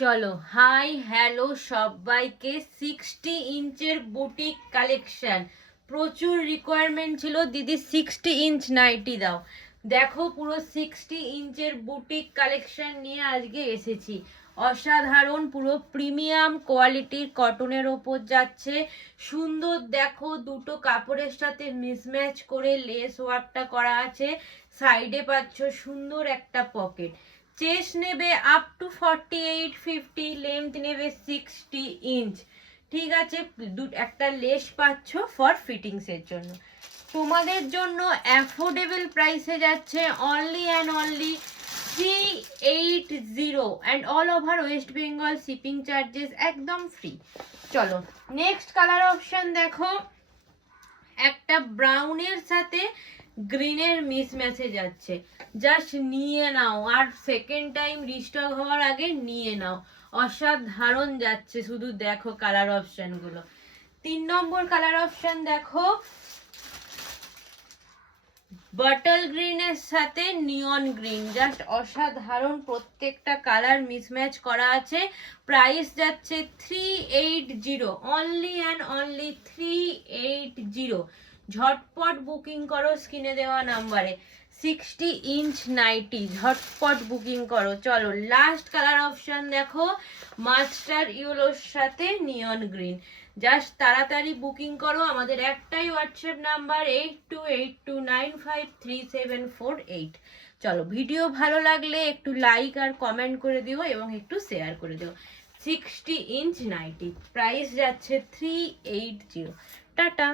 চলো hi hello সবাইকে 60 ইঞ্চের boutique collection. প্রচুর রিকোয়ারমেন্ট ছিল, দিদি 60 ইঞ্চ নাইটি দাও। দেখো পুরো 60 ইঞ্চের বুটিক কালেকশন নিয়ে আজকে এসেছি। অসাধারণ পুরো প্রিমিয়াম কোয়ালিটির কটনের ওপর যাচ্ছে। সুন্দর দেখো, দুটো কাপড়ের সাথে মিসম্যাচ করে লেস ওয়ার্কটা করা আছে। সাইডে পাচ্ছ সুন্দর একটা পকেট। চেস্ট নেবে আপ টু 48-50, লেন্থ নেবে 60 ইঞ্চ। ঠিক আছে, একটা লেস পাচ্ছ ফর ফিটিংস এর জন্য। তোমাদের জন্য অ্যাফোর্ডেবল প্রাইসে যাচ্ছে only and only 380 and all over West Bengal shipping charges একদম ফ্রি। চলো নেক্সট কালার অপশন দেখো, একটা ব্রাউনের সাথে গ্রিনের মিসম্যাচে যাচ্ছে। জাস্ট নিয়ে নাও, আর সেকেন্ড টাইম রিস্টক হওয়ার আগে নিয়ে নাও। অসাধারণ যাচ্ছে, শুধু দেখো কালার অপশন গুলো। 3 নম্বর কালার অপশন দেখো, বটল গ্রিনের সাথে নিয়ন গ্রিন। জাস্ট অসাধারণ, প্রত্যেকটা কালার মিসম্যাচ করা আছে। প্রাইস যাচ্ছে 380, অনলি অ্যান্ড অনলি 380। ঝটপট বুকিং করো স্ক্রিনে দেওয়া নাম্বারে। 60 ইঞ্চ নাইটি ঝটপট বুকিং করো। চলো লাস্ট কালার অপশন দেখো, মাস্টার ইয়েলোর সাথে নিয়ন গ্রিন। জাস্ট তাড়াতাড়ি বুকিং করো। আমাদের একটাই হোয়াটসঅ্যাপ নাম্বার 8282953748। চলো ভিডিও ভালো লাগলে একটু লাইক আর কমেন্ট করে দিও এবং একটু শেয়ার করে দিও। 60 ইঞ্চ নাইটি প্রাইস যাচ্ছে 380। টাটা।